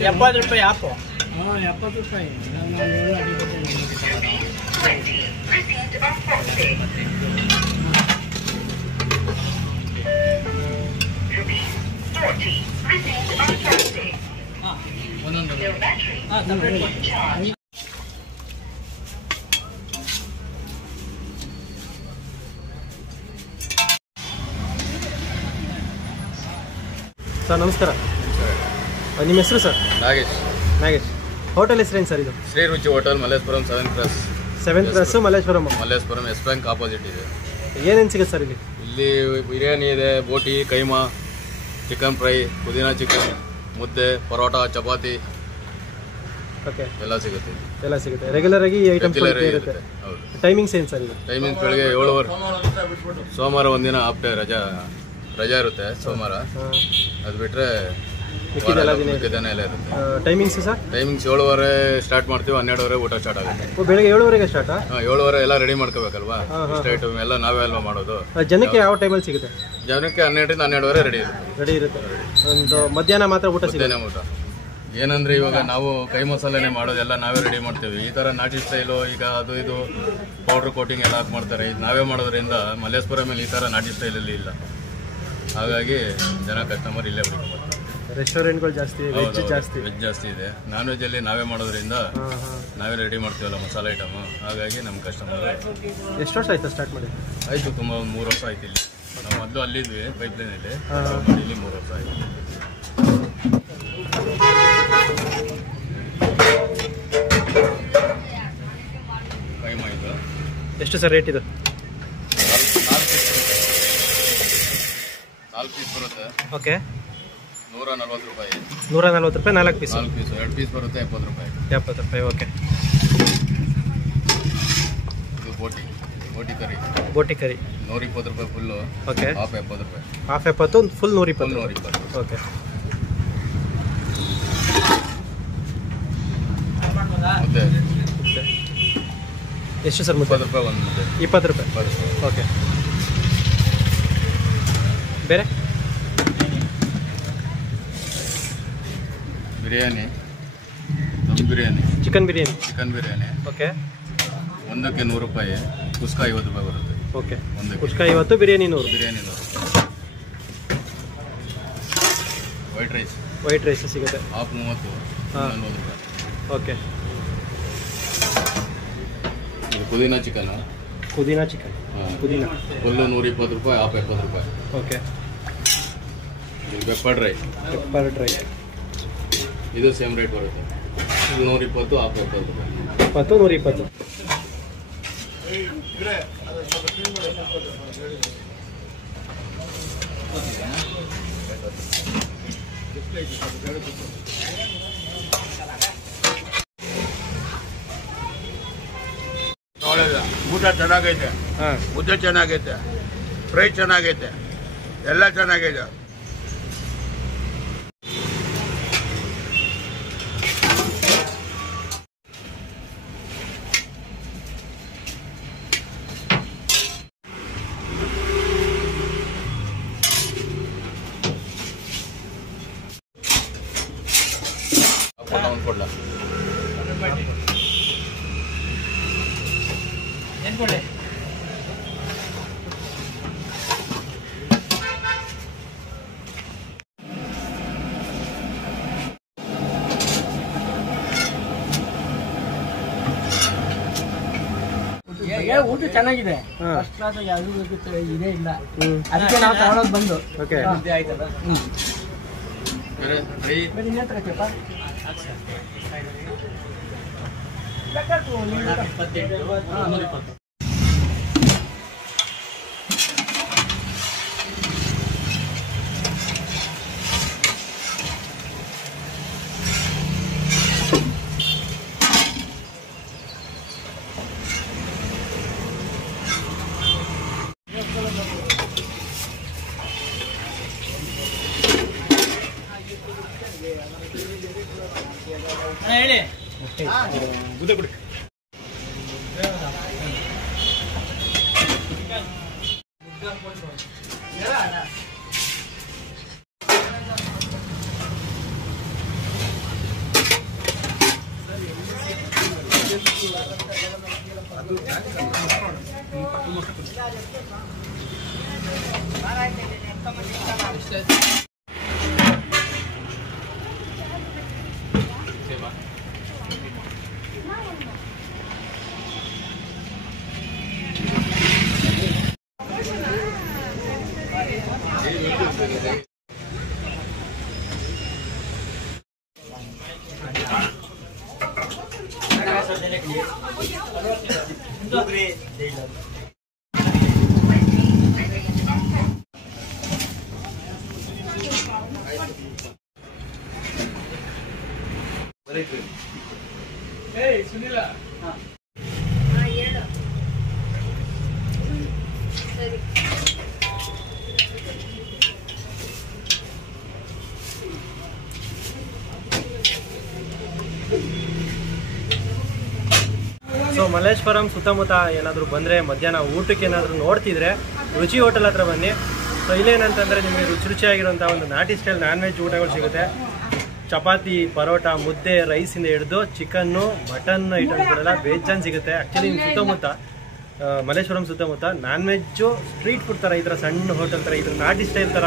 70 ರೂಪಾಯಿ ಆಪು. 70 ರೂಪಾಯಿ. ಸರ್ ನಮಸ್ಕಾರ. ನಿಮ್ಮ ಹೆಸರು ಸರ್? ನಾಗೇಶ್. ಹೋಟೆಲ್ ಹೆಸರೇನು ಸರ್ ಇದು? Shri Ruchi hotel Malleshwaram 7th cross Malleshwaram. Yes Bank opposite ಇದೆ. ಏನೇನು ಸಿಗುತ್ತೆ ಸರ್ ಇಲ್ಲಿ? ಇಲ್ಲಿ ಬಿರಿಯಾನಿ ಇದೆ, boti, keema, chicken fry, pudina chicken, mudde, paratha, chapati ಎಲ್ಲ ಸಿಗುತ್ತೆ. ರೆಗ್ಯುಲರ್ ಆಗಿ ಐಟಮ್ಸ್ ಇರುತ್ತೆ. ಹೌದು. ಟೈಮಿಂಗ್ಸ್ ಏನು ಸರ್ ಇದು? ಟೈಮಿಂಗ್ಸ್ ಬೆಳಗ್ಗೆ 7 ಸೋಮವಾರ ಒಂದಿನ ಹಾಫ್ ಡೇ ರಜಾ ಇರುತ್ತೆ ಸೋಮವಾರ. ಅದು ಬಿಟ್ಟರೆ ದಿನ ಎಲ್ಲ ಇರುತ್ತೆ. Timings sir? ಟೈಮಿಂಗ್ಸ್ 7:30 ಸ್ಟಾರ್ಟ್ ಮಾಡ್ತೀವಿ, 12:30 ಊಟ ಸ್ಟಾರ್ಟ್ ಆಗುತ್ತೆ. ಬೆಳಗ್ಗೆ 7:30ಗೆ ಸ್ಟಾರ್ಟ್? 7:30 ಎಲ್ಲ ರೆಡಿ ಮಾಡ್ಕೋಬೇಕಲ್ವಾ. ಇಷ್ಟು ಐಟಮ್ ಎಲ್ಲ ನಾವೇ ಅಲ್ವಾ ಮಾಡೋದು. ಜನಕ್ಕೆ ಯಾವ ಟೈಮಲ್ಲಿ ಸಿಗುತ್ತೆ? ಜನಕ್ಕೆ 12ರಿಂದ 12:30 ರೆಡಿ ಇರುತ್ತೆ. ಒಂದು ಮಧ್ಯಾಹ್ನ ಮಾತ್ರ ಊಟ ಸಿಗುತ್ತೆ. ಊಟ ಏನಂದ್ರೆ ಇವಾಗ ನಾವು ಕೈ ಮಸಾಲೆನೇ ಮಾಡೋದೆಲ್ಲ ನಾವೇ ರೆಡಿ ಮಾಡ್ತೀವಿ. ಈ ತರ ನಾಟಿ ಸ್ಟೈಲು ಈಗ ಅದು ಇದು ಪೌಡರ್ ಕೋಟಿಂಗ್ ಎಲ್ಲ ಹಾಕಿ ಮಾಡ್ತಾರೆ. ಇದು ನಾವೇ ಮಾಡೋದ್ರಿಂದ ಮಲ್ಲೇಶ್ವರ ಮೇಲೆ ಈ ತರ ನಾಟಿ ಸ್ಟೈಲಲ್ಲಿ ಇಲ್ಲ. ಹಾಗಾಗಿ ಜನ ಕಸ್ಟಮರ್ ಇಲ್ಲೇ ಹುಡುಕ್ತಾರೆ. ರೆಸ್ಟೋರೆಂಟ್ಗಳು ಜಾಸ್ತಿ, ವೆಜ್ ಜಾಸ್ತಿ ಇದೆ. ನಾನ್ ವೆಜ್ ಅಲ್ಲಿ ನಾವೇ ಮಾಡೋದ್ರಿಂದ ನಾವೇ ರೆಡಿ ಮಾಡ್ತೀವಲ್ಲ ಮಸಾಲೆ ಐಟಮ್. ಹಾಗಾಗಿ ನಮ್ಮ ಕಸ್ಟಮರ್. ಎಷ್ಟು ವರ್ಷ ಆಯ್ತು ಸ್ಟಾರ್ಟ್ ಮಾಡಿ? ಆಯ್ತು, ತುಂಬ 3 ವರ್ಷ ಆಯ್ತು. ಇಲ್ಲಿ ನಾವು ಮೊದಲು ಅಲ್ಲಿದ್ವಿ ಪೈಪ್ಲೈನಲ್ಲಿ, ಇಲ್ಲಿ 3 ವರ್ಷ ಆಯ್ತು. ಕೈಮಾ ಇದು ಎಷ್ಟು ಸರ್ ರೇಟ್ ಇದು? 4 ಪೀಸ್ ಬರುತ್ತೆ. ಓಕೆ. 140 ರೂಪಾಯಿ. 140 ರೂಪಾಯಿ 4 ಪೀಸ್. 2 ಪೀಸ್ ಬರುತ್ತೆ 70 ರೂಪಾಯಿ. 70 ರೂಪಾಯಿ. ಓಕೆ. ಇದು ಬೋಟಿ ಕರಿ 120 ರೂಪಾಯಿ ಫುಲ್ಲು. ಓಕೆ. ಹಾಫ್ 70 ರೂಪಾಯಿ. Half 70, full 120. ಓಕೆ. ಮುದ್ದೆ ಎಷ್ಟು ಸರ್? 30 ರೂಪಾಯಿ ಒಂದು ಮುದ್ದೆ. 20 ರೂಪಾಯಿ. ಓಕೆ. ಬೇರೆ ಬಿರಿಯಾನಿ, ದಮ್ ಬಿರಿಯಾನಿ, ಚಿಕನ್ ಬಿರಿಯಾನಿ. ಓಕೆ. ಒಂದಕ್ಕೆ 100 ರೂಪಾಯಿ. ಕುಸ್ಕ 50 ರೂಪಾಯಿ ಬರುತ್ತೆ. Okay. Kuska 50, biryani 100. White rice ಸಿಗುತ್ತೆ. ಹಾಫ್ 30, 40 ರೂಪಾಯಿ. ಓಕೆ. ಇದು ಪುದೀನಾ ಚಿಕನ್ ಪುದೀನಾ ಫುಲ್ಲು 120 ರೂಪಾಯಿ, ಹಾಫ್ 70 ರೂಪಾಯಿ. ಓಕೆ. ಇದು ಪೆಪ್ಪರ್ ಡ್ರೈ ಇದು ಸೇಮ್ ರೇಟ್ ಬರುತ್ತೆ. 120, ಹಾಫ್ 70 ರೂಪಾಯಿ. 120. ಊಟ ಚೆನ್ನಾಗೈತೆ, ಮುದ್ದೆ ಚೆನ್ನಾಗೈತೆ, ಫ್ರೈ ಚೆನ್ನಾಗೈತೆ, ಎಲ್ಲ ಚೆನ್ನಾಗೈತೆ. ಕೊಡ್ಲಾ? ಊಟ ಚೆನ್ನಾಗಿದೆ, ಫಸ್ಟ್ ಕ್ಲಾಸ್. ಯಾವ್ದು ಇದೇ ಇಲ್ಲ, ಅದಕ್ಕೆ ನಾವು ತಗೊಳೋದು ಬಂದು. ಓಕೆ. ಹೇಳಿ. ಮುದ್ದೆ ಕೊಡಿ. ಸೊ ಮಲ್ಲೇಶ್ವರಂ ಸುತ್ತಮುತ್ತ ಏನಾದರೂ ಬಂದರೆ ಮಧ್ಯಾಹ್ನ ಊಟಕ್ಕೆ ಏನಾದರೂ ನೋಡ್ತಿದ್ರೆ ರುಚಿ ಹೋಟೆಲ್ ಹತ್ರ ಬನ್ನಿ. ಸೊ ಇಲ್ಲೇನಂತಂದರೆ ನಿಮಗೆ ರುಚಿಯಾಗಿರುವಂಥ ಒಂದು ನಾಟಿ ಸ್ಟೈಲ್ ನಾನ್ ವೆಜ್ ಊಟಗಳು ಸಿಗುತ್ತೆ. ಚಪಾತಿ, ಪರೋಟ, ಮುದ್ದೆ, ರೈಸಿಂದ ಹಿಡಿದು ಚಿಕನ್ನು, ಮಟನ್ ಐಟಮ್ಸ್ಗಳೆಲ್ಲ ಬೇಜಾನ್ ಸಿಗುತ್ತೆ. ಆ್ಯಕ್ಚುಲಿ ನಿಮ್ಮ ಸುತ್ತಮುತ್ತ ಮಲ್ಲೇಶ್ವರಂ ಸುತ್ತಮುತ್ತ ನಾನ್ ವೆಜ್ಜು ಸ್ಟ್ರೀಟ್ ಫುಡ್ ಥರ ಈ ಥರ ಸಣ್ಣ ಹೋಟೆಲ್ ಥರ ಈ ಥರ ನಾಟಿ ಸ್ಟೈಲ್ ಥರ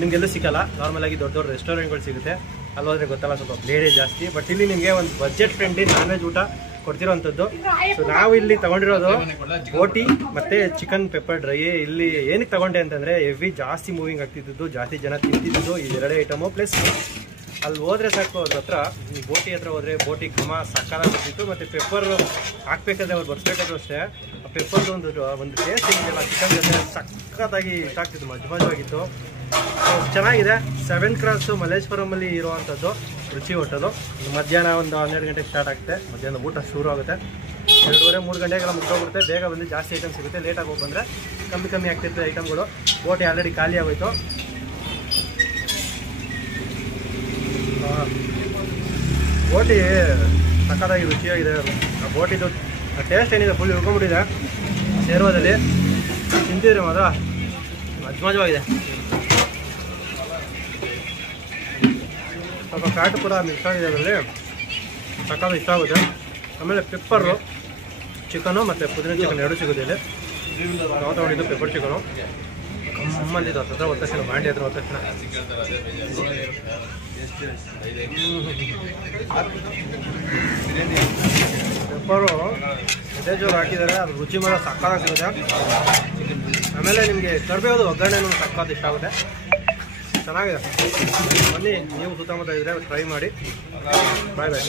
ನಿಮಗೆಲ್ಲೂ ಸಿಗೋಲ್ಲ. ನಾರ್ಮಲಾಗಿ ದೊಡ್ಡ ದೊಡ್ಡ ರೆಸ್ಟೋರೆಂಟ್ಗಳು ಸಿಗುತ್ತೆ. ಅಲ್ಲೋದ್ರೆ ಗೊತ್ತಲ್ಲ ಸ್ವಲ್ಪ ಬ್ಲೇಡೇ ಜಾಸ್ತಿ. ಬಟ್ ಇಲ್ಲಿ ನಿಮಗೆ ಒಂದು ಬಜೆಟ್ ಫ್ರೆಂಡ್ಲಿ ನಾನ್ ವೆಜ್ ಊಟ ಕೊಡ್ತಿರೋವಂಥದ್ದು. ಸೊ ನಾವು ಇಲ್ಲಿ ತಗೊಂಡಿರೋದು ಬೋಟಿ ಮತ್ತು ಚಿಕನ್ ಪೆಪ್ಪರ್ ಡ್ರೈ. ಇಲ್ಲಿ ಏನಕ್ಕೆ ತಗೊಂಡೆ ಅಂತಂದರೆ ಹೆವಿ ಜಾಸ್ತಿ ಮೂವಿಂಗ್ ಆಗ್ತಿದ್ದು, ಜಾಸ್ತಿ ಜನ ತಿಂತಿದ್ದು ಈ ಎರಡೇ ಐಟಮು. ಪ್ಲಸ್ ಅಲ್ಲಿ ಹೋದ್ರೆ ಸಾಕು ಅದ್ರ ಹತ್ರ ಬೋಟಿ ಹತ್ರ ಹೋದರೆ ಬೋಟಿ ಘಮ ಸಕ್ಕತ್ತಾಗಿ ಬರ್ತಿತ್ತು. ಮತ್ತು ಪೆಪ್ಪರ್ ಹಾಕ್ಬೇಕಾದ್ರೆ ಅವ್ರು ಬರ್ಸ್ಬೇಕಾದ್ರೂ ಅಷ್ಟೇ ಆ ಪೆಪ್ಪರ್ದು ಒಂದು ಟೇಸ್ಟ್ ಏನಿದೆಯಲ್ಲ ಚಿಕನ್ ಜೊತೆ ಸಕ್ಕತ್ತಾಗಿ ಇಷ್ಟ ಆಗ್ತಿತ್ತು, ಮಜವಾಗಿತ್ತು. ಚೆನ್ನಾಗಿದೆ. 7 ಕ್ರಾಸ್ ಮಲ್ಲೇಶ್ವರಮಲ್ಲಿ ಇರುವಂಥದ್ದು ರುಚಿ ಹೋಟೆಲು. ಮಧ್ಯಾಹ್ನ ಒಂದು 12 ಗಂಟೆಗೆ ಸ್ಟಾರ್ಟ್ ಆಗುತ್ತೆ. ಮಧ್ಯಾಹ್ನ ಊಟ ಶುರು ಆಗುತ್ತೆ. 2:30-3 ಗಂಟೆಗೆಲ್ಲ ಮುಗಿದೋಗ್ಬಿಡುತ್ತೆ. ಬೇಗ ಬಂದು ಜಾಸ್ತಿ ಐಟಮ್ ಸಿಗುತ್ತೆ. ಲೇಟಾಗಿ ಹೋಗಿ ಬಂದರೆ ಕಮ್ಮಿ ಆಗ್ತಿರ್ತದೆ ಐಟಮ್ಗಳು. ಬೋಟಿ ಆಲ್ರೆಡಿ ಖಾಲಿ ಆಗೋಯ್ತು. ಬೋಟಿ ಸಕ್ಕತ್ತಾಗಿ ರುಚಿಯಾಗಿದೆ. ಆ ಬೋಟಿದು ಟೇಸ್ಟ್ ಏನಿದೆ ಫುಲ್ ಇಳ್ಕೊಂಡ್ಬಿಟ್ಟಿದೆ ಸೇರ್ವದಲ್ಲಿ. ತಿಂತಿದ್ರೆ ಮಾತ್ರ ಮಜವಾಗಿದೆ. ಸ್ವಲ್ಪ ಫ್ಯಾಟು ಕೂಡ ಮಿಕ್ಸ್ ಆಗಿದೆ ಅದರಲ್ಲಿ, ಸಕ್ಕತ್ತಾಗಿ ಇಷ್ಟ ಆಗುತ್ತೆ. ಆಮೇಲೆ ಪೆಪ್ಪರು ಚಿಕನು ಮತ್ತು ಪುದೀನ ಚಿಕನ್ ಎರಡು ಸಿಗುತ್ತೆ ಇಲ್ಲಿ. ನಾವು ತಗೊಂಡಿದ್ದು ಪೆಪ್ಪರ್ ಚಿಕನು ಕಮ್ಮಂದಿದ್ದು ಹತ್ರ ಒಂದು ತಕ್ಷಣ ಬಾಂಡಿ ಹತ್ರ ಒಂದು ತಕ್ಷಣ ಪೆಪ್ಪರು ಅದೇ ಜೋರು ಹಾಕಿದ್ದಾರೆ. ಅದು ರುಚಿ ಮಾತ್ರ ಸಕ್ಕತ್ತಾಗಿ ಸಿಗುತ್ತೆ. ಆಮೇಲೆ ನಿಮಗೆ ಕರಿಬೇವು ಒಗ್ಗರಣೆನೂ ಸಕ್ಕತ್ತಾಗಿ ಇಷ್ಟ ಆಗುತ್ತೆ. ಚೆನ್ನಾಗಿದೆ. ಬನ್ನಿ ನೀವು ಸುತ್ತಮುತ್ತ ಇದ್ದರೆ ಟ್ರೈ ಮಾಡಿ. ಬಾಯ್ ಬಾಯ್.